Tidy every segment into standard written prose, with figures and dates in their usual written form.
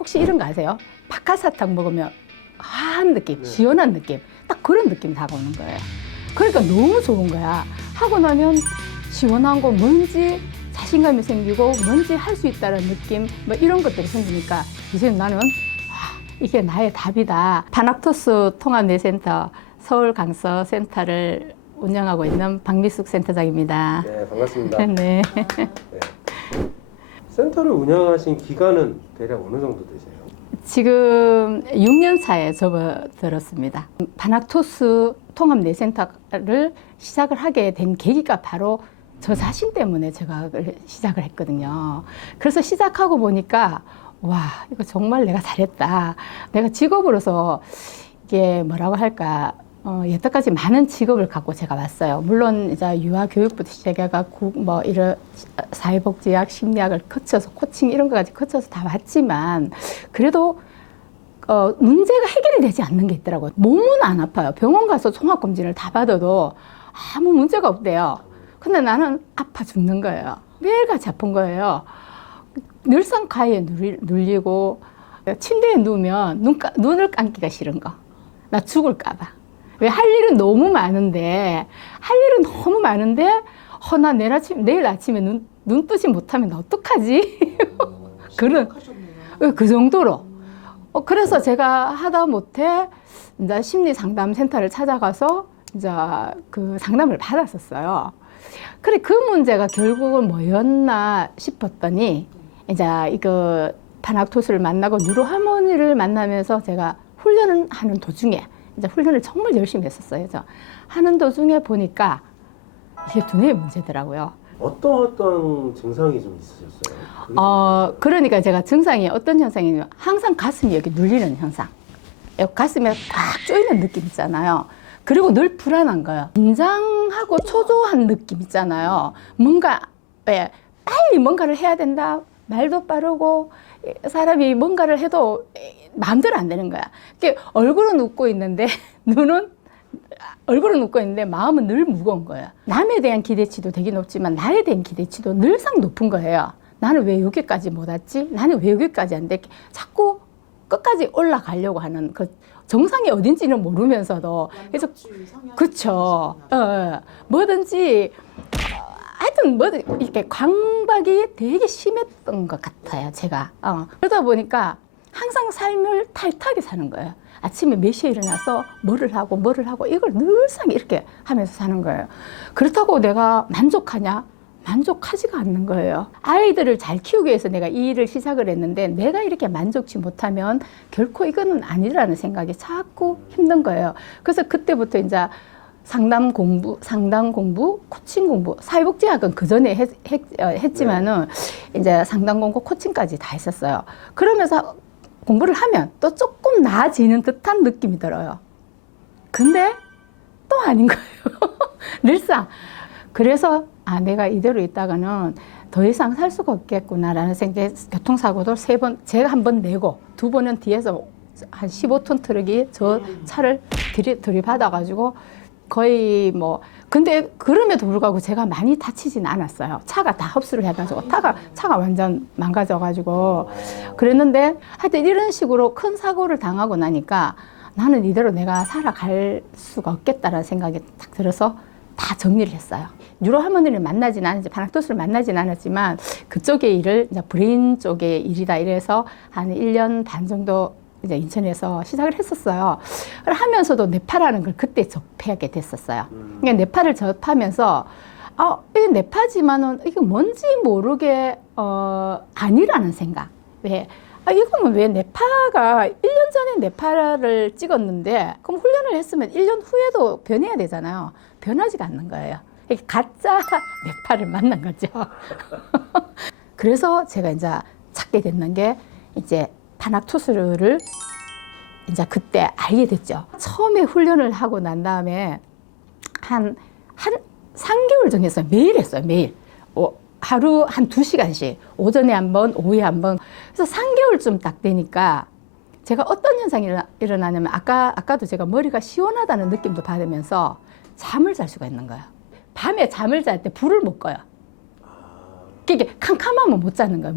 혹시 이런 거 아세요? 박하사탕 먹으면 한 느낌, 네. 시원한 느낌, 딱 그런 느낌이 다가오는 거예요. 그러니까 너무 좋은 거야. 하고 나면 시원한 거 뭔지 자신감이 생기고 뭔지 할 수 있다는 느낌, 뭐 이런 것들이 생기니까 이제 나는 이게 나의 답이다. 파낙토스 통합내센터 서울 강서 센터를 운영하고 있는 박미숙 센터장입니다. 네, 반갑습니다. 네. 센터를 운영하신 기간은 대략 어느 정도 되세요? 지금 6년 차에 접어들었습니다. 파낙토스 통합내센터를 시작을 하게 된 계기가 바로 저 자신 때문에 제가 시작을 했거든요. 그래서 시작하고 보니까 와, 이거 정말 내가 잘했다. 내가 직업으로서 이게 뭐라고 할까, 여태까지 많은 직업을 갖고 제가 왔어요. 물론 이제 유아교육부터 시작해가 뭐 이런 사회복지학, 심리학을 거쳐서 코칭 이런 거까지 거쳐서 다 왔지만 그래도 문제가 해결이 되지 않는 게 있더라고요. 몸은 안 아파요. 병원 가서 종합검진을 다 받아도 아무 문제가 없대요. 근데 나는 아파 죽는 거예요. 매일같이 아픈 거예요. 늘상 가위에 눌리고 침대에 누우면 눈을 감기가 싫은 거. 나 죽을까 봐. 왜 할 일은 너무 많은데 나 내일 아침에 눈 뜨지 못하면 어떡하지? 그런 그 정도로. 그래서 제가 하다 못해 이제 심리 상담 센터를 찾아가서 이제 그 상담을 받았었어요. 그래, 그 문제가 결국은 뭐였나 싶었더니 이제 이거 파낙토스를 만나고 뉴로하모니를 만나면서 제가 훈련을 하는 도중에 이제 훈련을 정말 열심히 했었어요. 하는 도중에 보니까 이게 두뇌의 문제더라고요. 어떤 증상이 좀 있으셨어요? 그러니까 제가 증상이 어떤 현상이냐면 항상 가슴이 여기 눌리는 현상. 가슴에 꽉 조이는 느낌 있잖아요. 그리고 늘 불안한 거예요. 긴장하고 초조한 느낌 있잖아요. 빨리 뭔가를 해야 된다. 말도 빠르고 사람이 뭔가를 해도 마음대로 안 되는 거야. 얼굴은 웃고 있는데 얼굴은 웃고 있는데 마음은 늘 무거운 거예요. 남에 대한 기대치도 되게 높지만 나에 대한 기대치도 늘상 높은 거예요. 나는 왜 여기까지 못 왔지? 나는 왜 여기까지 안 됐지? 자꾸 끝까지 올라가려고 하는 그 정상이 어딘지는 모르면서도 그래서 그쵸. 뭐든지 하여튼 이렇게 강박이 되게 심했던 것 같아요, 제가. 그러다 보니까 항상 삶을 타이트하게 사는 거예요. 아침에 몇 시에 일어나서 뭐를 하고 이걸 늘상 이렇게 하면서 사는 거예요. 그렇다고 내가 만족하냐? 만족하지가 않는 거예요. 아이들을 잘 키우기 위해서 내가 이 일을 시작을 했는데 내가 이렇게 만족치 못하면 결코 이거는 아니라는 생각이 자꾸 힘든 거예요. 그래서 그때부터 이제 상담 공부, 코칭 공부, 사회복지학은 그 전에 했지만은 이제 상담 공부, 코칭까지 다 했었어요. 그러면서 공부를 하면 또 조금 나아지는 듯한 느낌이 들어요. 근데 또 아닌 거예요. 늘상. 그래서 내가 이대로 있다가는 더 이상 살 수가 없겠구나라는 생각에 교통사고도 3번, 제가 한 번 내고 2번은 뒤에서 한 15톤 트럭이 저 차를 들이받아가지고 거의 근데 그럼에도 불구하고 제가 많이 다치진 않았어요. 차가 다 흡수를 해가지고 차가 완전 망가져가지고 그랬는데 하여튼 이런 식으로 큰 사고를 당하고 나니까 나는 이대로 내가 살아갈 수가 없겠다라는 생각이 딱 들어서 다 정리를 했어요. 뉴로하모니를 만나진 않았지, 파낙토스를 만나진 않았지만 그쪽의 일을 이제 브레인 쪽의 일이다 이래서 한 1년 반 정도 이제 인천에서 시작을 했었어요. 하면서도 뇌파라는 걸 그때 접하게 됐었어요. 그러니까 뇌파를 접하면서 이게 뇌파지만은 이게 뭔지 모르게 아니라는 생각. 이거는 왜 뇌파가 1년 전에 뇌파를 찍었는데 그럼 훈련을 했으면 1년 후에도 변해야 되잖아요. 변하지가 않는 거예요. 이게 가짜 뇌파를 만난 거죠. 그래서 제가 이제 찾게 됐는 게 이제 파낙토스를 이제 그때 알게 됐죠. 처음에 훈련을 하고 난 다음에 한 3개월 정도 했어요. 매일 했어요. 매일. 하루 한 2시간씩. 오전에 한 번, 오후에 한 번. 그래서 3개월쯤 딱 되니까 제가 어떤 현상이 일어나냐면 아까도 제가 머리가 시원하다는 느낌도 받으면서 잠을 잘 수가 있는 거예요. 밤에 잠을 잘 때 불을 못 꺼요. 이게 캄캄하면 못 자는 거예요.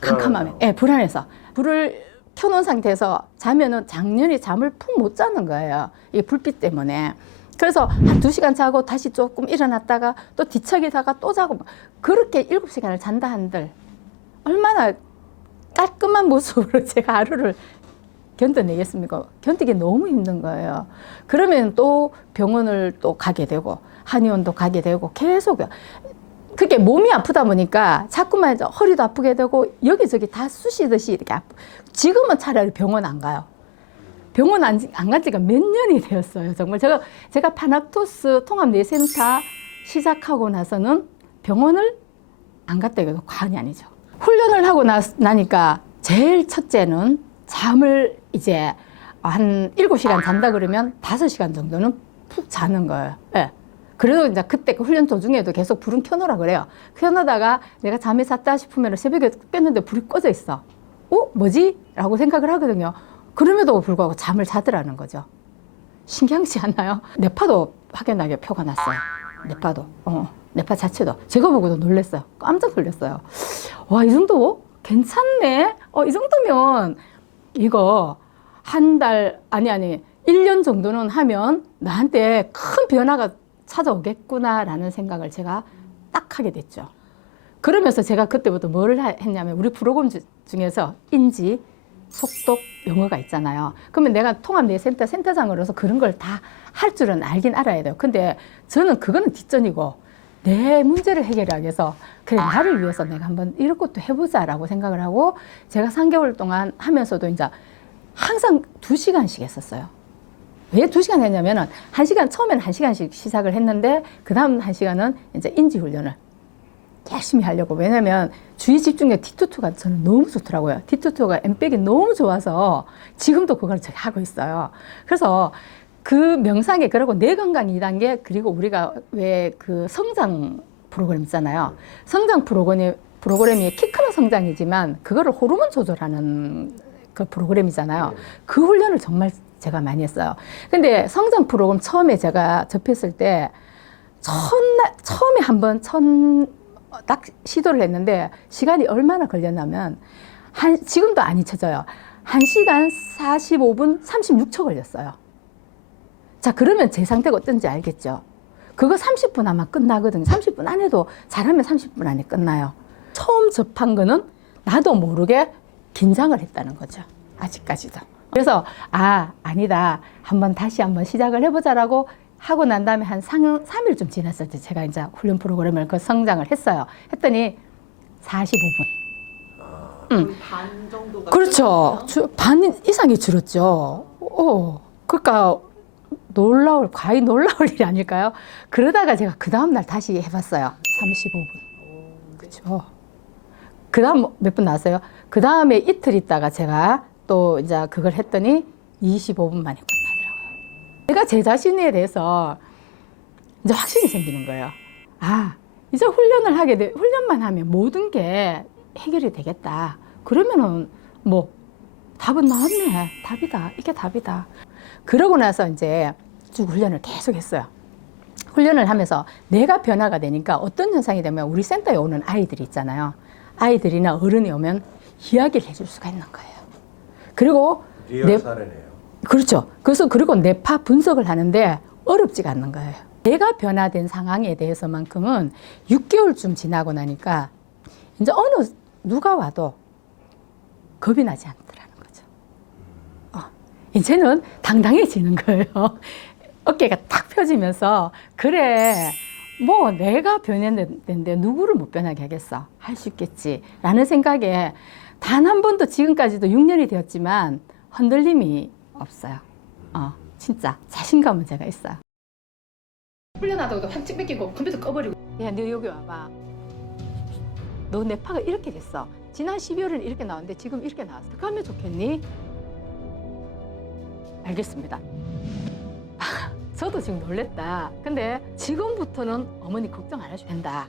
캄캄하면. 불안해서. 불을 켜놓은 상태에서 자면은 장년이 잠을 푹 못 자는 거예요. 이 불빛 때문에. 그래서 한 2시간 자고 다시 조금 일어났다가 또 뒤척이다가 또 자고 그렇게 7시간을 잔다 한들 얼마나 깔끔한 모습으로 제가 하루를 견뎌내겠습니까? 견디기 너무 힘든 거예요. 그러면 또 병원을 또 가게 되고 한의원도 가게 되고 계속 그게 몸이 아프다 보니까 자꾸만 이제 허리도 아프게 되고 여기저기 다 쑤시듯이 이렇게 지금은 차라리 병원 안 가요. 병원 안 간 지가 몇 년이 되었어요. 정말 제가 파낙토스 통합내센터 시작하고 나서는 병원을 안 갔다 해도 과언이 아니죠. 훈련을 하고 나니까 제일 첫째는 잠을 이제 한 7시간 잔다 그러면 5시간 정도는 푹 자는 거예요. 예. 그래도 이제 그때 그 훈련 도중에도 계속 불은 켜놓으라 그래요. 켜놓다가 내가 잠에 잤다 싶으면 새벽에 깼는데 불이 꺼져 있어. 뭐지? 라고 생각을 하거든요. 그럼에도 불구하고 잠을 자더라는 거죠. 신기하지 않나요? 뇌파도 확연하게 표가 났어요. 뇌파도. 뇌파 자체도. 제가 보고도 놀랐어요. 깜짝 놀랐어요. 와, 이 정도? 괜찮네? 이 정도면 이거 한 달, 아니, 1년 정도는 하면 나한테 큰 변화가 찾아오겠구나라는 생각을 제가 딱 하게 됐죠. 그러면서 제가 그때부터 뭘 했냐면 우리 프로그램 중에서 인지, 속독, 영어가 있잖아요. 그러면 내가 통합내센터 센터장으로서 그런 걸 다 할 줄은 알긴 알아야 돼요. 근데 저는 그거는 뒷전이고 내 문제를 해결하기 위해서 그래 나를 위해서 내가 한번 이런 것도 해보자라고 생각을 하고 제가 3개월 동안 하면서도 이제 항상 2시간씩 했었어요. 왜 2시간 했냐면은 1시간, 처음에는 1시간씩 시작을 했는데 그 다음 1시간은 이제 인지훈련을 열심히 하려고. 왜냐면 주의 집중력 D22가 저는 너무 좋더라고요. D22가 엠백이 너무 좋아서 지금도 그걸 제가 하고 있어요. 그래서 그 명상에 그리고 뇌 건강 2단계 그리고 우리가 왜 그 성장 프로그램 있잖아요. 성장 프로그램이 키 크는 성장이지만 그거를 호르몬 조절하는 그 프로그램이잖아요. 그 훈련을 정말 제가 많이 했어요. 근데 성장 프로그램 처음에 제가 접했을 때 처음에 한번 딱 시도를 했는데 시간이 얼마나 걸렸냐면 지금도 안 잊혀져요. 1시간 45분 36초 걸렸어요. 자, 그러면 제 상태가 어떤지 알겠죠? 그거 30분 아마 끝나거든요. 30분 안에도 잘하면 30분 안에 끝나요. 처음 접한 거는 나도 모르게 긴장을 했다는 거죠. 아직까지도. 그래서 아니다. 다시 한번 시작을 해보자라고 하고 난 다음에 한 3일쯤 지났을 때 제가 이제 훈련 프로그램을 그 성장을 했어요. 했더니 45분. 반 정도가 그렇죠. 반 이상이 줄었죠. 그러니까 과히 놀라울 일이 아닐까요? 그러다가 제가 그 다음날 다시 해봤어요. 35분. 그렇죠. 그 다음 몇 분 나왔어요? 그 다음에 이틀 있다가 제가 또 이제 그걸 했더니 25분 만에 끝나더라고요. 제가 제 자신에 대해서 이제 확신이 생기는 거예요. 이제 훈련만 하면 모든 게 해결이 되겠다. 그러면은 뭐 답은 나왔네. 답이다. 이게 답이다. 그러고 나서 이제 쭉 훈련을 계속 했어요. 훈련을 하면서 내가 변화가 되니까 어떤 현상이 되면 우리 센터에 오는 아이들이 있잖아요. 아이들이나 어른이 오면 이야기를 해줄 수가 있는 거예요. 그리고 리얼 사례네요. 그렇죠. 그리고 뇌파 분석을 하는데 어렵지가 않는 거예요. 내가 변화된 상황에 대해서만큼은 6개월쯤 지나고 나니까 이제 누가 와도 겁이 나지 않더라는 거죠. 이제는 당당해지는 거예요. 어깨가 탁 펴지면서 그래 뭐 내가 변했는데 누구를 못 변하게 하겠어. 할 수 있겠지 라는 생각에 단 한 번도 지금까지도 6년이 되었지만 흔들림이 없어요. 진짜 자신감은 제가 있어요. 훈련하다가도 확 뺏기고 컴퓨터 꺼버리고 야 너 여기 와봐. 너 뇌파가 이렇게 됐어. 지난 12월에는 이렇게 나왔는데 지금 이렇게 나왔어. 어떻게 하면 좋겠니? 알겠습니다. 저도 지금 놀랬다. 근데 지금부터는 어머니 걱정 안 하셔도 된다.